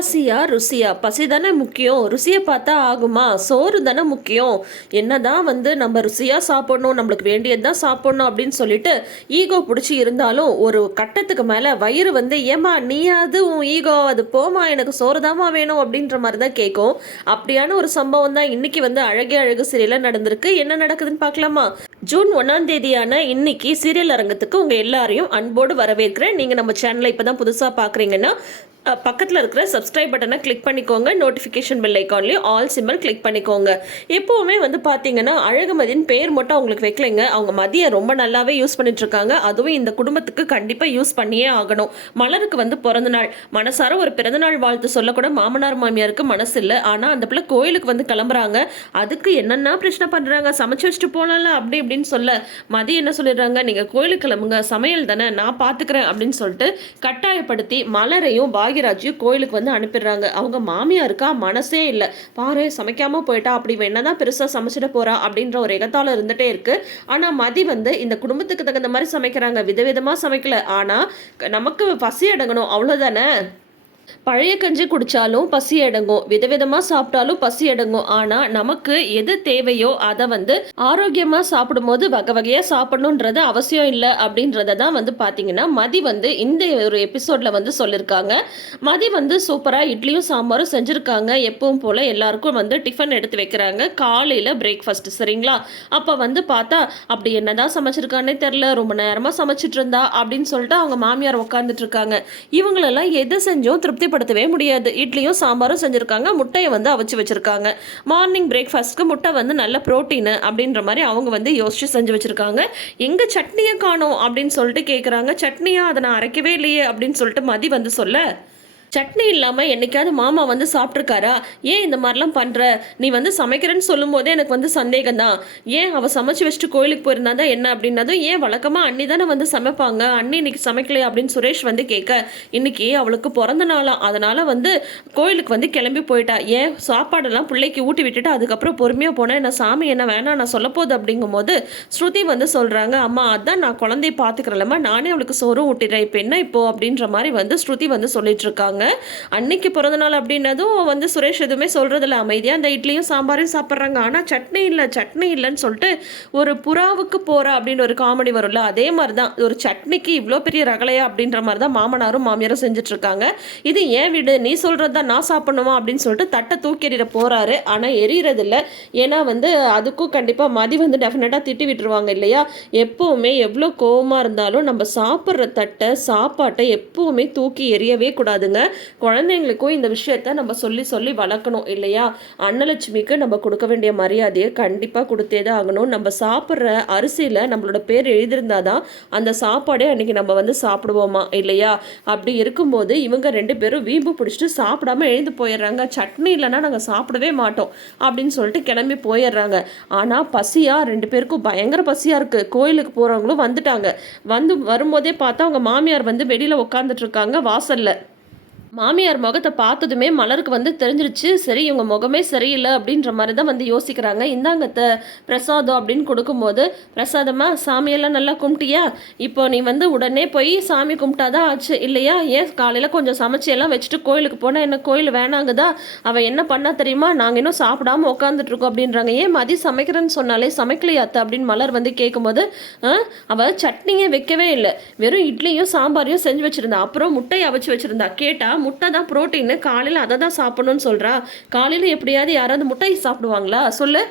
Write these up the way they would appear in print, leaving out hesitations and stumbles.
பசியா ருசியா? பசி தானே முக்கியம். ருசியை பார்த்தா ஆகுமா? சோறு தானே முக்கியம். என்னதான் நம்ம ருசியாக சாப்பிடணும், நம்மளுக்கு வேண்டியது தான் சாப்பிடணும் அப்படின்னு சொல்லிட்டு ஈகோ பிடிச்சி இருந்தாலும் ஒரு கட்டத்துக்கு மேலே வயிறு ஏமா நீயாவது உன் ஈகோ அது போமா, எனக்கு சோறு தாமா வேணும் அப்படின்ற மாதிரி தான் கேட்கும். அப்படியான ஒரு சம்பவம் தான் இன்னைக்கு அழகே அழகு சீரியலில் நடந்திருக்கு. என்ன நடக்குதுன்னு பார்க்கலாமா? ஜூன் 1ஆம் தேதியான இன்னைக்கு சீரியல் அரங்கத்துக்கு உங்கள் எல்லாரையும் அன்போடு வரவேற்கிறேன். நீங்கள் நம்ம சேனலை இப்போ தான் புதுசாக பார்க்குறீங்கன்னா பக்கத்தில் இருக்கிற சப்ஸ்கிரைப் பட்டனை கிளிக் பண்ணிக்கோங்க. நோட்டிஃபிகேஷன் பெல் ஐக்கான்லேயும் ஆல் சிம்பிள் கிளிக் பண்ணிக்கோங்க. எப்போவுமே பார்த்தீங்கன்னா அழகுமதியின் பேர் மட்டும் அவங்களுக்கு வைக்கலைங்க. அவங்க மதியை ரொம்ப நல்லாவே யூஸ் பண்ணிட்டு இருக்காங்க. அதுவும் இந்த குடும்பத்துக்கு கண்டிப்பாக யூஸ் பண்ணியே ஆகணும். மலருக்கு பிறந்த நாள், மனசார ஒரு பிறந்தநாள் வாழ்த்து சொல்லக்கூட மாமனார் மாமியாருக்கு மனசு இல்லை. ஆனால் அந்த பிள்ளை கோயிலுக்கு கிளம்புறாங்க. அதுக்கு என்னென்ன பிரச்சனை பண்ணுறாங்க, சமைச்சு வச்சுட்டு போகலாம்ல அப்படி இப்படின்னு சொல்ல மதி என்ன சொல்லிடுறாங்க, நீங்கள் கோயிலுக்கு கிளம்புங்க, சமையல் தானே நான் பார்த்துக்கிறேன் அப்படின்னு சொல்லிட்டு கட்டாயப்படுத்தி மலரையும் பாகியராஜையும் கோயிலுக்கு அனுப்பிடுறாங்க. அவங்க மாமியாருக்கா மனசே இல்லை. பாரு சமைக்காம போயிட்டா, அப்படி என்னதான் பெருசா சமைச்சிட போறா அப்படின்ற ஒரு எகத்தால இருந்துட்டே இருக்கு. ஆனா மதி இந்த குடும்பத்துக்கு தகுந்த மாதிரி சமைக்கிறாங்க. விதவிதமா சமைக்கல, ஆனா நமக்கு பசி அடங்கணும் அவ்வளவுதானே. பழைய கஞ்சி குடித்தாலும் பசி அடங்கும், விதவிதமாக சாப்பிட்டாலும் பசி அடங்கும். ஆனால் நமக்கு எது தேவையோ அதை ஆரோக்கியமாக சாப்பிடும்போது வகை வகையாக சாப்பிடணுன்றது அவசியம் இல்லை அப்படின்றத தான் பார்த்தீங்கன்னா மதி இந்த ஒரு எபிசோடில் சொல்லியிருக்காங்க. மதி சூப்பராக இட்லியும் சாம்பாரும் செஞ்சுருக்காங்க. எப்பவும் போல் எல்லாருக்கும் டிஃபன் எடுத்து வைக்கிறாங்க காலையில் பிரேக்ஃபாஸ்ட். சரிங்களா? அப்போ பார்த்தா அப்படி என்னதான் சமைச்சிருக்கானே தெரில, ரொம்ப நேரமாக சமைச்சிட்டு இருந்தா அப்படின்னு சொல்லிட்டு அவங்க மாமியார் உட்காந்துட்டு இருக்காங்க. இவங்களெல்லாம் எது செஞ்சோம் திருப்திப்படுத்தவே முடியாது. இட்லியும் சாம்பாரும் செஞ்சுருக்காங்க, முட்டையை அவிச்சு வச்சுருக்காங்க. மார்னிங் பிரேக்ஃபாஸ்ட்க்கு முட்டை நல்ல ப்ரோட்டீனு அப்படின்ற மாதிரி அவங்க யோசிச்சு செஞ்சு வச்சுருக்காங்க. எங்கே சட்னியை காணோம் அப்படின்னு சொல்லிட்டு கேட்குறாங்க. சட்னியா, அதை நான் அரைக்கவே இல்லையே அப்படின்னு சொல்லிட்டு மதி சொல்ல, சட்னி இல்லாமல் என்னைக்காவது மாமா சாப்பிட்ருக்காரா? ஏன் இந்த மாதிரிலாம் பண்ணுற? நீ சமைக்கிறேன்னு சொல்லும் போதே எனக்கு சந்தேகம் தான். ஏன் அவள் சமைச்சு வச்சுட்டு கோயிலுக்கு போயிருந்தா தான் என்ன அப்படின்னதும், ஏன் வழக்கமாக அண்ணி தானே சமைப்பாங்க, அண்ணி இன்னைக்கு சமைக்கலையே அப்படின்னு சுரேஷ் கேட்க, இன்னைக்கு அவளுக்கு பிறந்த நாளாம், அதனால் கோயிலுக்கு கிளம்பி போயிட்டா. ஏன் சாப்பாடெல்லாம் பிள்ளைக்கு ஊட்டி விட்டுட்டு அதுக்கப்புறம் பொறுமையாக போனேன், நான் சாமி என்ன வேணாம் நான் சொல்ல போகுது அப்படிங்கும் போது ஸ்ருதி சொல்கிறாங்க, அம்மா அதான் நான் குழந்தைய பார்த்துக்கிறேன்லம்மா, நானே அவளுக்கு சோறும் ஊட்டிடுறேன், இப்போ என்ன இப்போ அப்படின்ற மாதிரி ஸ்ருதி சொல்லிட்டு இருக்காங்க. அன்னைக்கு பிறந்த நாள் அப்படின்னதும் சுரேஷ் எதுவுமே சொல்றதில்ல, அமைதியா அந்த இட்லியும் சாம்பாரையும் சாப்பிட்றாங்க. ஆனால் சட்னி இல்லைன்னு சொல்லிட்டு ஒரு புறாவுக்கு போறா அப்படின்னு ஒரு காமெடி வரும்ல, அதே மாதிரி தான் ஒரு சட்னிக்கு இவ்வளோ பெரிய ரகலையா அப்படின்ற மாதிரி தான் மாமனாரும் மாமியாரும் செஞ்சுட்டு இருக்காங்க. இது ஏன் வீடு, நீ சொல்றது தான் நான் சாப்பிடணுமா அப்படின்னு சொல்லிட்டு தட்டை தூக்கி எறிகிற போறாரு. ஆனால் எரியறது இல்லை. ஏன்னா அதுக்கும் கண்டிப்பாக மதி டெஃபினட்டாக திட்டி விட்டுருவாங்க இல்லையா. எப்பவுமே எவ்வளோ கோவமாக இருந்தாலும் நம்ம சாப்பிட்ற தட்டை சாப்பாட்டை எப்பவுமே தூக்கி எறியவே கூடாதுங்க. குழந்தைங்களுக்கும் இந்த விஷயத்த நம்ம சொல்லி சொல்லி வளர்க்கணும் இல்லையா. அன்னலட்சுமிக்கு நம்ம கொடுக்க வேண்டிய மரியாதையை கண்டிப்பாக கொடுத்தே தான் ஆகணும். நம்ம சாப்பிட்ற அரிசியில் நம்மளோட பேர் எழுதியிருந்தாதான் அந்த சாப்பாடே அன்னைக்கு நம்ம சாப்பிடுவோமா இல்லையா. அப்படி இருக்கும்போது இவங்க ரெண்டு பேரும் வீம்பு பிடிச்சிட்டு சாப்பிடாம எழுந்து போயிடுறாங்க. சட்னி இல்லைன்னா நாங்கள் சாப்பிடவே மாட்டோம் அப்படின்னு சொல்லிட்டு கிளம்பி போயிடுறாங்க. ஆனால் பசியாக ரெண்டு பேருக்கும் பயங்கர பசியாக இருக்குது. கோயிலுக்கு போகிறவங்களும் வந்துட்டாங்க. வரும்போதே பார்த்தா அவங்க மாமியார் வெளியில் உட்காந்துட்டு இருக்காங்க வாசல்ல. மாமியார் முகத்தை பார்த்ததுமே மலருக்கு தெரிஞ்சிருச்சு. சரி இவங்க முகமே சரியில்லை அப்படின்ற மாதிரி தான் யோசிக்கிறாங்க. இந்தாங்கத்த பிரசாதம் அப்படின்னு கொடுக்கும்போது, பிரசாதமா சாமியெல்லாம் நல்லா கும்பிட்டியா, இப்போ நீ உடனே போய் சாமி கும்பிட்டாதான் ஆச்சு இல்லையா. ஏன் காலையில் கொஞ்சம் சமைச்சியெல்லாம் வச்சுட்டு கோயிலுக்கு போனால் என்ன கோயில் வேணாங்குதா? அவள் என்ன பண்ணா தெரியுமா, நாங்கள் இன்னும் சாப்பிடாம உட்காந்துட்டு இருக்கோம் அப்படின்றாங்க. ஏன் மதி சமைக்கிறேன்னு சொன்னாலே சமைக்கலையாத்த அப்படின்னு மலர் கேட்கும்போது, அவள் சட்னியே வைக்கவே இல்லை, வெறும் இட்லியும் சாம்பாரையும் செஞ்சு வச்சுருந்தா, அப்புறம் முட்டையை அவிச்சு வச்சுருந்தா. கேட்டால் முட்டை தான் ப்ரோட்டீன், காலையில் அதை தான் சாப்பிடணும்னு சொல்கிறா. காலையில் எப்படியாவது யாராவது முட்டை சாப்பிடுவாங்களா சொல்லு?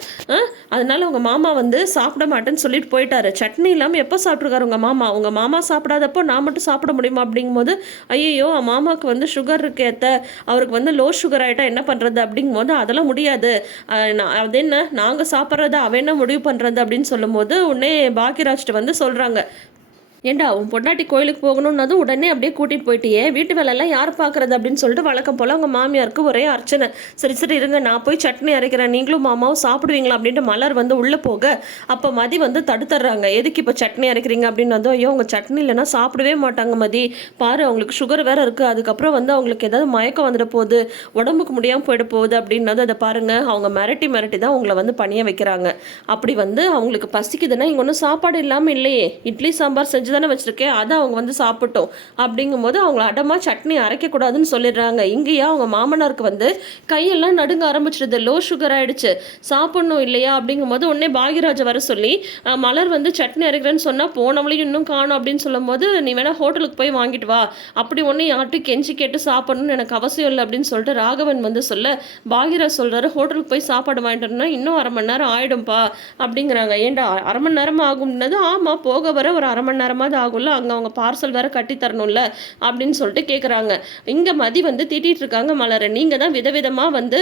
அதனால உங்கள் மாமா சாப்பிட மாட்டேன்னு சொல்லிட்டு போயிட்டாரு. சட்னி இல்லாமல் எப்போ சாப்பிட்ருக்காரு உங்கள் மாமா சாப்பிடாதப்போ நான் மட்டும் சாப்பிட முடியுமா அப்படிங்கும்போது, ஐயோ மாமாவுக்கு சுகர் இருக்கேத்த, அவருக்கு லோ சுகர் ஆகிட்டா என்ன பண்ணுறது அப்படிங்கும்போது, அதெல்லாம் முடியாது, அது என்ன நாங்கள் சாப்பிட்றத அவன் என்ன முடிவு பண்ணுறது அப்படின்னு சொல்லும்போது உடனே பாக்கியராஜ்கிட்ட சொல்கிறாங்க, ஏண்டா உன் பொண்டாட்டி கோயிலுக்கு போகணுன்னதும் உடனே அப்படியே கூட்டிகிட்டு போயிட்டியே, வீட்டு வேலையெல்லாம் யார் பார்க்குறது அப்படின்னு சொல்லிட்டு வழக்கம் போல் அவங்க மாமியாருக்கு ஒரே அர்ச்சனை. சரி சரி இருங்க நான் போய் சட்னி அரைக்கிறேன், நீங்களும் மாமாவும் சாப்பிடுவீங்களா அப்படின்ட்டு மலர் உள்ளே போக, அப்போ மதி தடுத்துட்றாங்க. எதுக்கு இப்போ சட்னி அரைக்கிறீங்க அப்படின்னதும், ஐயோ உங்கள் சட்னி இல்லைன்னா சாப்பிடவே மாட்டாங்க மதி, பாரு அவங்களுக்கு சுகர் வேறு இருக்குது, அதுக்கப்புறம் அவங்களுக்கு ஏதாவது மயக்கம் வந்துட போகுது, உடம்புக்கு முடியாமல் போயிட போகுது அப்படின்னதும், அதை பாருங்கள் அவங்க மிரட்டி தான் உங்களை பணிய வைக்கிறாங்க. அப்படி அவங்களுக்கு பசிக்குதுன்னா இங்கே ஒன்றும் சாப்பாடு இல்லாமல் இல்லையே, இட்லி சாம்பார் செஞ்சு செஞ்சு தானே வச்சுருக்கேன், அதை அவங்க வந்து சாப்பிட்டோம் அப்படிங்கும்போது அவங்கள அடமாக சட்னி அரைக்கக்கூடாதுன்னு சொல்லிடுறாங்க. இங்கேயா அவங்க மாமனாருக்கு வந்து கையெல்லாம் நடுங்க ஆரம்பிச்சிடுது, லோ சுகர் ஆகிடுச்சு, சாப்பிட்ணும் இல்லையா அப்படிங்கும்போது உடனே பாக்யராஜை வர சொல்லி மலர் வந்து சட்னி அரைக்கிறேன்னு சொன்னால் போனவளையும் இன்னும் காணும் அப்படின்னு சொல்லும்போது, நீ வேணால் ஹோட்டலுக்கு போய் வாங்கிட்டு வா, அப்படி ஒன்று யார்ட்டும் கெஞ்சி கேட்டு சாப்பிடணும்னு எனக்கு அவசியம் இல்லை அப்படின்னு சொல்லிட்டு ராகவன் வந்து சொல்ல, பாக்யராஜ் சொல்கிறாரு ஹோட்டலுக்கு போய் சாப்பாடு வாங்கிட்டு வரணும்னா இன்னும் 1/2 மணி நேரம் ஆகிடும்ப்பா அப்படிங்கிறாங்க. ஏன்டா 1/2 மணி நேரம் ஆகும்னது? ஆமாம், போக வர ஒரு 1/2 மணி நேரமாவது ஆகும்ல, அங்கே அவங்க பார்சல் வேறு கட்டி தரணும்ல அப்படின்னு சொல்லிட்டு கேட்குறாங்க. இங்கே மதி வந்து திட்டிகிட்டு இருக்காங்க மலரை, நீங்கள் தான் விதவிதமாக வந்து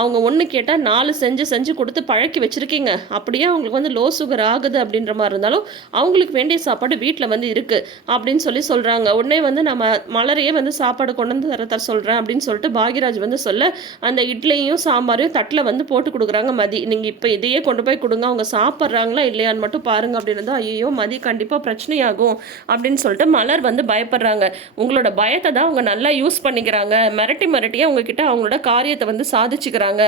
அவங்க ஒன்று கேட்டால் 4 செஞ்சு செஞ்சு கொடுத்து பழக்கி வச்சுருக்கீங்க, அப்படியே அவங்களுக்கு வந்து லோ சுகர் ஆகுது அப்படின்ற மாதிரி இருந்தாலும் அவங்களுக்கு வேண்டிய சாப்பாடு வீட்டில் வந்து இருக்குது அப்படின்னு சொல்கிறாங்க. உடனே வந்து நம்ம மலரையே வந்து சாப்பாடு கொண்டு வந்து தர சொல்கிறேன் அப்படின்னு சொல்லிட்டு பாக்யராஜ் வந்து சொல்ல, அந்த இட்லியும் சாம்பாரையும் தட்டில் வந்து போட்டு கொடுக்குறாங்க மதி. நீங்கள் இப்போ இதையே கொண்டு போய் கொடுங்க, அவங்க சாப்பிட்றாங்களா இல்லையான்னு மட்டும் பாருங்க அப்படின்னு. ஐயோ மதி கண்டிப்பாக பிரச்சனையாகும் அப்படின்னு சொல்லிட்டு மலர் வந்து பயப்படுறாங்க. உங்களோட பயத்தை தான் அவங்க நல்லா யூஸ் பண்ணிக்கிறாங்க, மிரட்டியே உங்ககிட்ட அவங்களோட காரியத்தை வந்து சாதிச்சுக்கிறாங்க,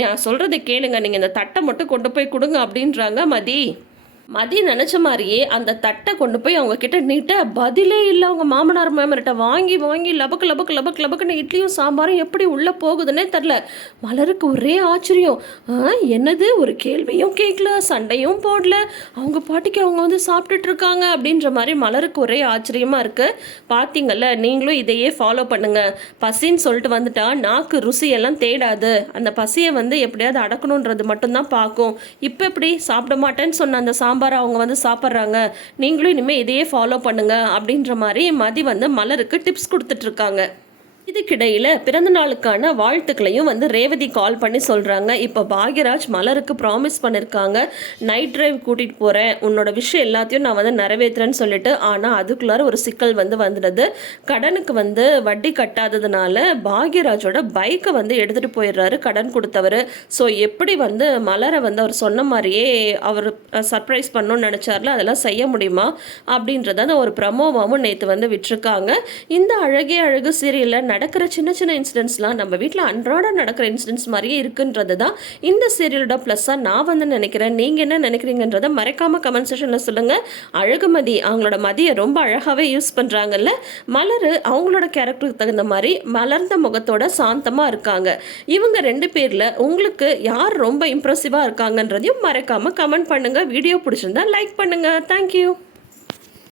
நான் சொல்கிறத கேளுங்க, நீங்கள் இந்த தட்டை மட்டும் கொண்டு போய் கொடுங்க அப்படின்றாங்க மதி. மதி நினச்ச மாதிரியே அந்த தட்டை கொண்டு போய் அவங்க கிட்ட நீட்ட பதிலே இல்லை. அவங்க மாமனார் மாமர்கிட்ட வாங்கி வாங்கி லபக்கு லபக்கு லபக்கு லபக்குன்னு இட்லியும் சாம்பாரும் எப்படி உள்ளே போகுதுன்னே தெரில. மலருக்கு ஒரே ஆச்சரியம், என்னது ஒரு கேள்வியும் கேட்கல, சண்டையும் போடல, அவங்க பாட்டிக்கு அவங்க வந்து சாப்பிட்டுட்டு இருக்காங்க அப்படின்ற மாதிரி மலருக்கு ஒரே ஆச்சரியமாக இருக்குது. பார்த்தீங்கல்ல, நீங்களும் இதையே ஃபாலோ பண்ணுங்கள். பசின்னு சொல்லிட்டு வந்துட்டா நாக்கு ருசியெல்லாம் தேடாது, அந்த பசியை வந்து எப்படியாவது அடக்கணுன்றது மட்டும்தான் பார்க்கும். இப்போ எப்படி சாப்பிட மாட்டேன்னு சொன்ன அந்த சாம்பாரை அவங்க வந்து சாப்பிட்றாங்க, நீங்களும் இனிமேல் இதையே ஃபாலோ பண்ணுங்க அப்படின்ற மாதிரி மதி வந்து மலருக்கு டிப்ஸ் கொடுத்துட்ருக்காங்க. இதுக்கிடையில் பிறந்த நாளுக்கான வாழ்த்துக்களையும் வந்து ரேவதி கால் பண்ணி சொல்கிறாங்க. இப்போ பாக்யராஜ் மலருக்கு ப்ராமிஸ் பண்ணியிருக்காங்க, நைட் ட்ரைவ் கூட்டிகிட்டு போகிறேன், உன்னோட விஷயம் எல்லாத்தையும் நான் வந்து நிறைவேற்றுறேன்னு சொல்லிட்டு. ஆனால் அதுக்குள்ளார ஒரு சிக்கல் வந்து வந்துடுது. கடனுக்கு வந்து வட்டி கட்டாததுனால பாக்யராஜோட பைக்கை வந்து எடுத்துகிட்டு போயிடுறாரு கடன் கொடுத்தவர். ஸோ எப்படி வந்து மலரை வந்து அவர் சொன்ன மாதிரியே அவர் சர்ப்ரைஸ் பண்ணணும்னு நினச்சார்ல, அதெல்லாம் செய்ய முடியுமா அப்படின்றத ஒரு ப்ரமோவாகவும் நேற்று வந்து விட்டுருக்காங்க. இந்த அழகே அழகு சீரியலில் நடக்கிற சின்ன சின்ன இன்சிடென்ட்ஸ்லாம் நம்ம வீட்டில் அன்றாட நடக்கிற இன்சிடென்ட்ஸ் மாதிரியே இருக்குன்றது தான் இந்த சீரியலோட ப்ளஸ்ஸாக நான் வந்து நினைக்கிறேன். நீங்கள் என்ன நினைக்கிறீங்கன்றதை மறக்காமல் கமெண்ட் செக்ஷனில் சொல்லுங்கள். அழகுமதி அவங்களோட மதியை ரொம்ப அழகாகவே யூஸ் பண்ணுறாங்கல்ல. மலர் அவங்களோட கேரக்டருக்கு தகுந்த மாதிரி மலர்ந்த முகத்தோட சாந்தமாக இருக்காங்க. இவங்க 2 பேரில் உங்களுக்கு யார் ரொம்ப இம்ப்ரெசிவாக இருக்காங்கன்றதையும் மறக்காமல் கமெண்ட் பண்ணுங்கள். வீடியோ பிடிச்சிருந்தா லைக் பண்ணுங்கள். தேங்க்யூ.